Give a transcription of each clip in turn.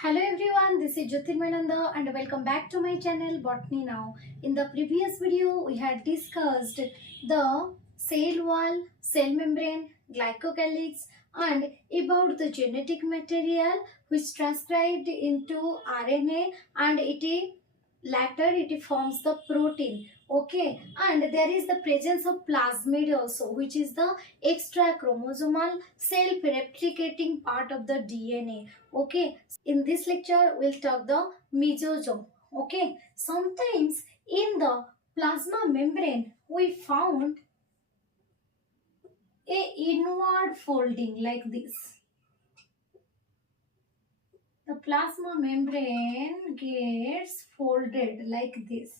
Hello everyone, this is Jyotirmananda and welcome back to my channel Botany Now. In the previous video, we had discussed the cell wall, cell membrane, glycocalyx and about the genetic material which transcribed into RNA and it forms the protein. Okay, and there is the presence of plasmid also, which is the extra chromosomal self-replicating part of the DNA. Okay, in this lecture we'll talk the mesosome. Okay, sometimes in the plasma membrane we found a inward folding like this. The plasma membrane gets folded like this.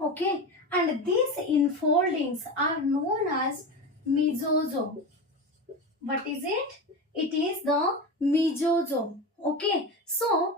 Okay, and these infoldings are known as mesosome. What is it? It is the mesosome. Okay, so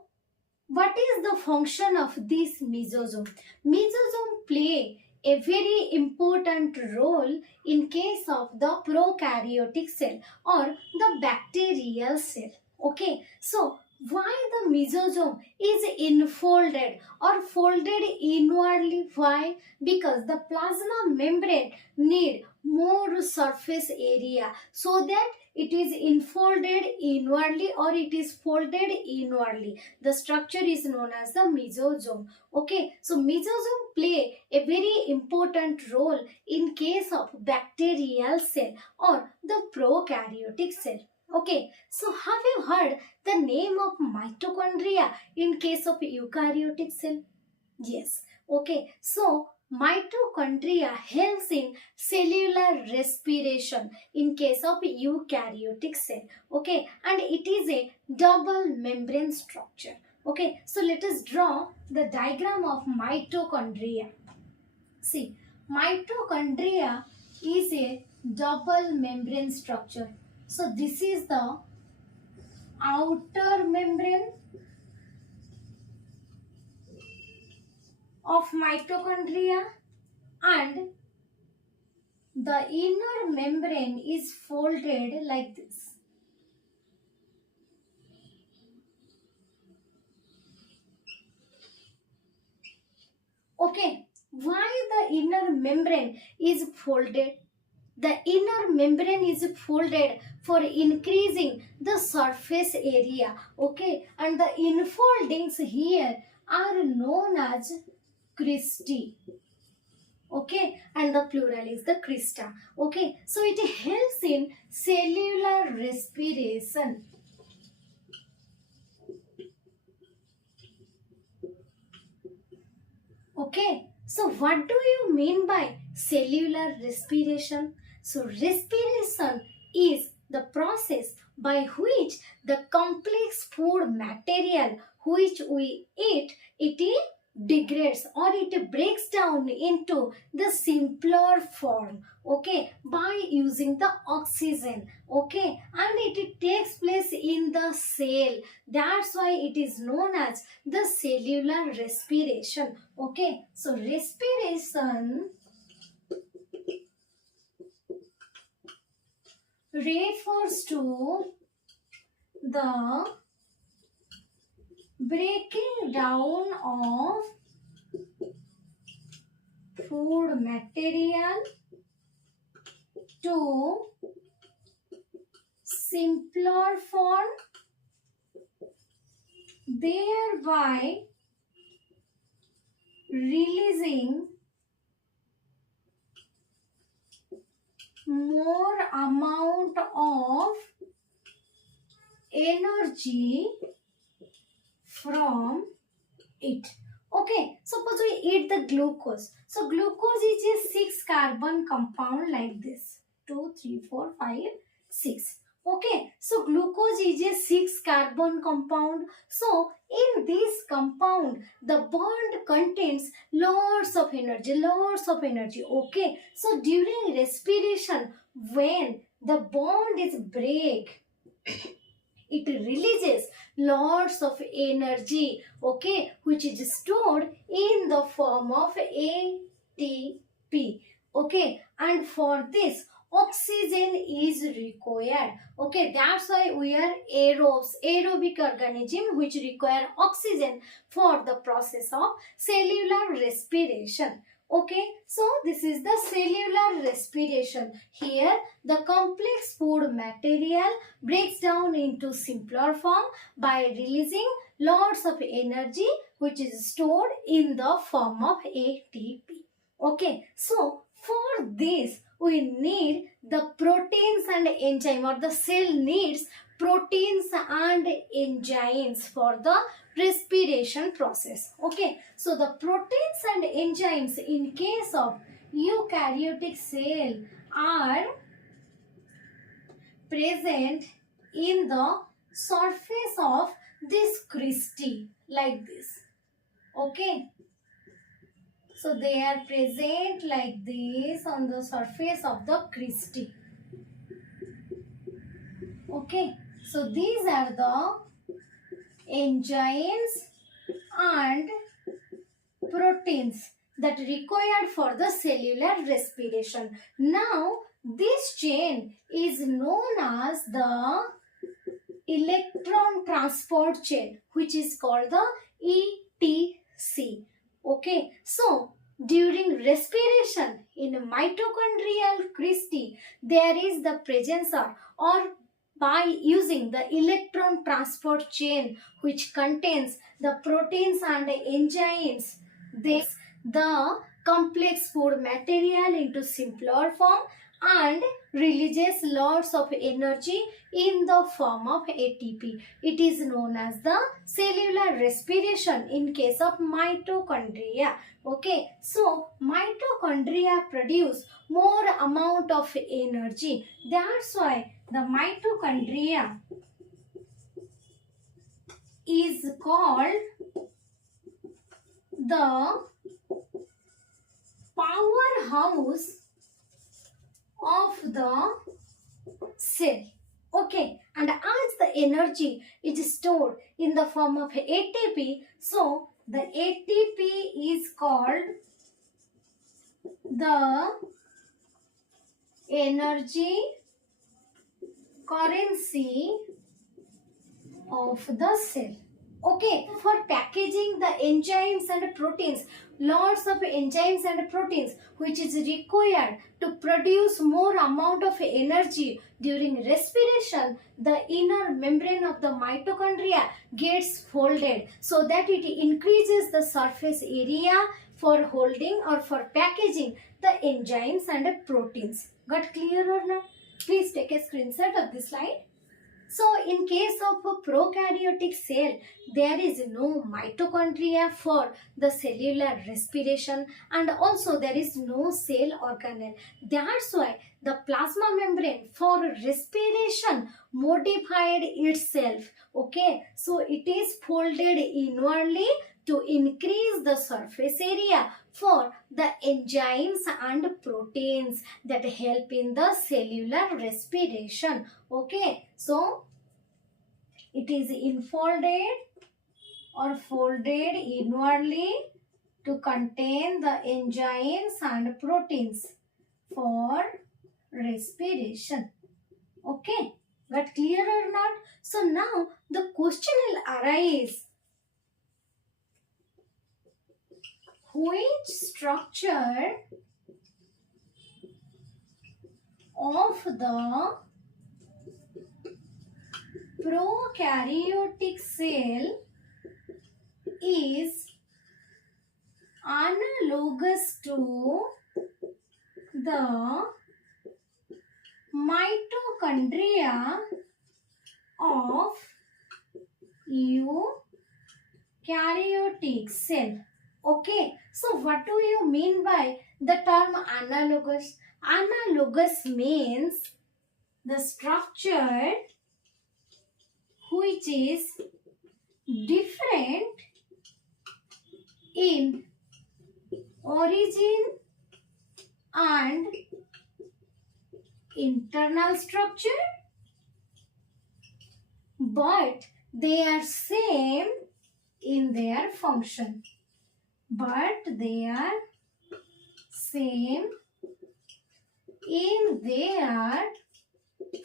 what is the function of this mesosome? Mesosome play a very important role in case of the prokaryotic cell or the bacterial cell. Okay, so why the mesosome is infolded or folded inwardly? Why? Because the plasma membrane need more surface area so that it is infolded inwardly or it is folded inwardly. The structure is known as the mesosome. Okay, so mesosome play a very important role in case of bacterial cell or the prokaryotic cell. Okay, so have you heard the name of mitochondria in case of eukaryotic cell? Yes. Okay, so mitochondria helps in cellular respiration in case of eukaryotic cell. Okay, and it is a double membrane structure. Okay, so let us draw the diagram of mitochondria. See, mitochondria is a double membrane structure. So this is the outer membrane of mitochondria and the inner membrane is folded like this. Okay, why the inner membrane is folded? The inner membrane is folded for increasing the surface area. Okay, and the infoldings here are known as cristae. Okay, and the plural is the crista. Okay, so it helps in cellular respiration. Okay, so what do you mean by cellular respiration? So respiration is the process by which the complex food material which we eat, it degrades or it breaks down into the simpler form, okay, by using the oxygen, okay, and it takes place in the cell. That's why it is known as the cellular respiration. Okay, so respiration refers to the breaking down of food material to simpler form, thereby releasing more amount of energy from it. Okay, suppose we eat the glucose. So glucose is a 6-carbon compound like this. 2, 3, 4, 5, 6. Okay, so glucose is a 6-carbon compound. So in this compound, the bond contains lots of energy, Okay, so during respiration, when the bond is break, it releases lots of energy, okay, which is stored in the form of ATP, okay, and for this oxygen is required, okay. That's why we are aerobic organism which require oxygen for the process of cellular respiration, okay. So this is the cellular respiration. Here the complex food material breaks down into simpler form by releasing lots of energy which is stored in the form of ATP, okay. So for this we need the proteins and enzyme, or the cell needs proteins and enzymes for the respiration process, okay. So the proteins and enzymes in case of eukaryotic cell are present in the surface of this cristae like this, okay. So they are present like this on the surface of the cristae, okay. So these are the enzymes and proteins that required for the cellular respiration. Now this chain is known as the electron transport chain, which is called the ETC, okay. So during respiration in mitochondrial cristae there is the presence of, or by using the electron transport chain which contains the proteins and enzymes, this the complex food material into simpler form and releases lots of energy in the form of ATP. It is known as the cellular respiration in case of mitochondria, okay. So mitochondria produce more amount of energy. That's why the mitochondria is called the powerhouse of the cell, okay. And as the energy is stored in the form of ATP, so the ATP is called the energy currency of the cell, okay. For packaging the enzymes and proteins, lots of enzymes and proteins which is required to produce more amount of energy during respiration, the inner membrane of the mitochondria gets folded so that it increases the surface area for holding or for packaging the enzymes and proteins. Got clear or not? Please take a screenshot of this slide. So in case of a prokaryotic cell, there is no mitochondria for the cellular respiration, and also there is no cell organelle. That's why the plasma membrane for respiration modified itself, okay. So it is folded inwardly to increase the surface area for the enzymes and proteins that help in the cellular respiration, okay. So it is infolded or folded inwardly to contain the enzymes and proteins for respiration, okay. Got clear or not? So now the question will arise, which structure of the prokaryotic cell is analogous to the mitochondria of eukaryotic cell, okay. So what do you mean by the term analogous? Analogous means the structure which is different in origin and internal structure but they are same in their function. But they are same in their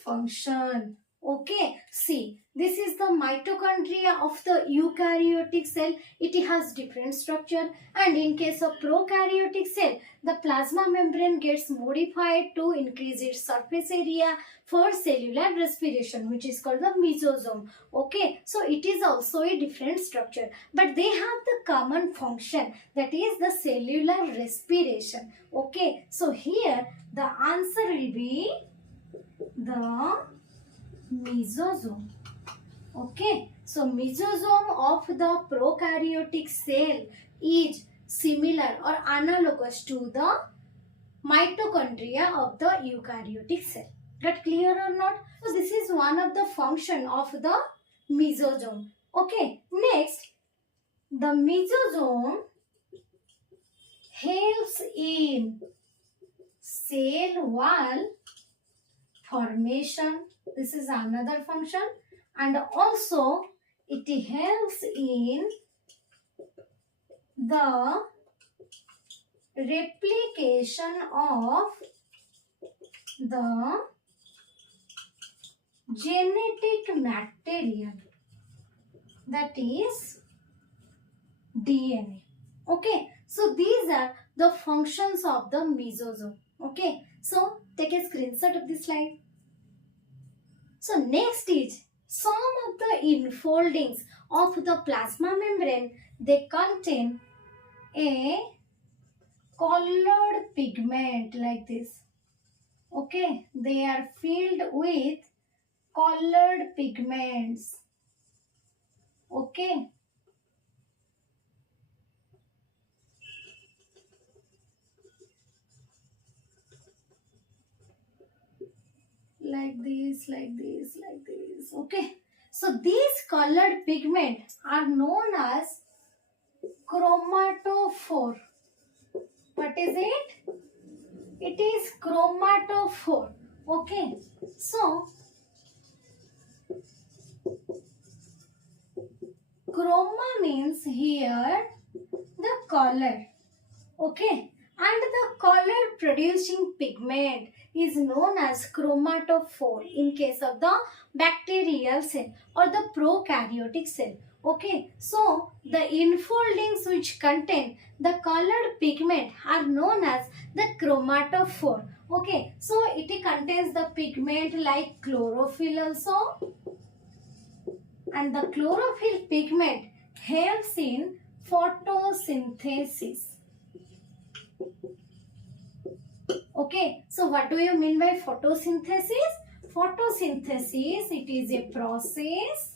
function. Okay, see, this is the mitochondria of the eukaryotic cell. It has different structure, and in case of prokaryotic cell, the plasma membrane gets modified to increase its surface area for cellular respiration, which is called the mesosome. Okay, so it is also a different structure, but they have the common function, that is the cellular respiration. Okay, so here the answer will be the mesosome. Okay, so mesosome of the prokaryotic cell is similar or analogous to the mitochondria of the eukaryotic cell. Got clear or not? So this is one of the function of the mesosome. Okay, next, the mesosome helps in cell wall formation. This is another function, and also it helps in the replication of the genetic material, that is DNA. Okay, so these are the functions of the mesosome. Okay, so take a screenshot of this slide. So next is some of the enfoldings of the plasma membrane. They contain a colored pigment like this. Okay, they are filled with colored pigments. Okay. Like this, like this, like this. Okay. So these colored pigments are known as chromatophore. What is it? It is chromatophore. Okay. So chroma means here the color. Okay. And the color producing pigment is known as chromatophore in case of the bacterial cell or the prokaryotic cell. Okay, so the enfoldings which contain the colored pigment are known as the chromatophore. Okay, so it contains the pigment like chlorophyll also, and the chlorophyll pigment helps in photosynthesis. Okay, so what do you mean by photosynthesis? Photosynthesis, it is a process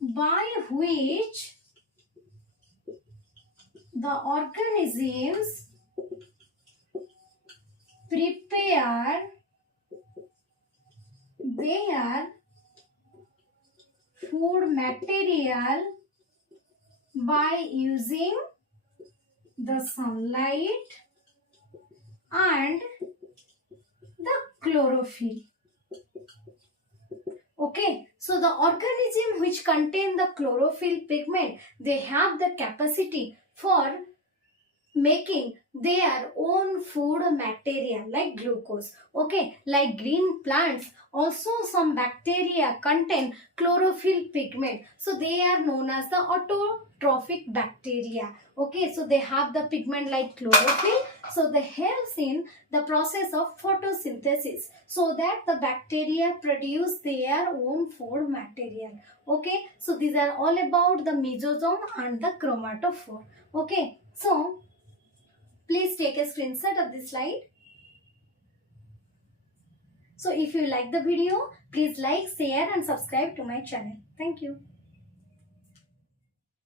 by which the organisms prepare their food material by using the sunlight and the chlorophyll. Okay, so the organism which contain the chlorophyll pigment, they have the capacity for making their own food material like glucose. Okay, like green plants, also some bacteria contain chlorophyll pigment. So they are known as the autotrophic bacteria. Okay, so they have the pigment like chlorophyll. So they helps in the process of photosynthesis so that the bacteria produce their own food material. Okay, so these are all about the mesosome and the chromatophore. Okay, so please take a screenshot of this slide. So if you like the video, please like, share and subscribe to my channel. Thank you.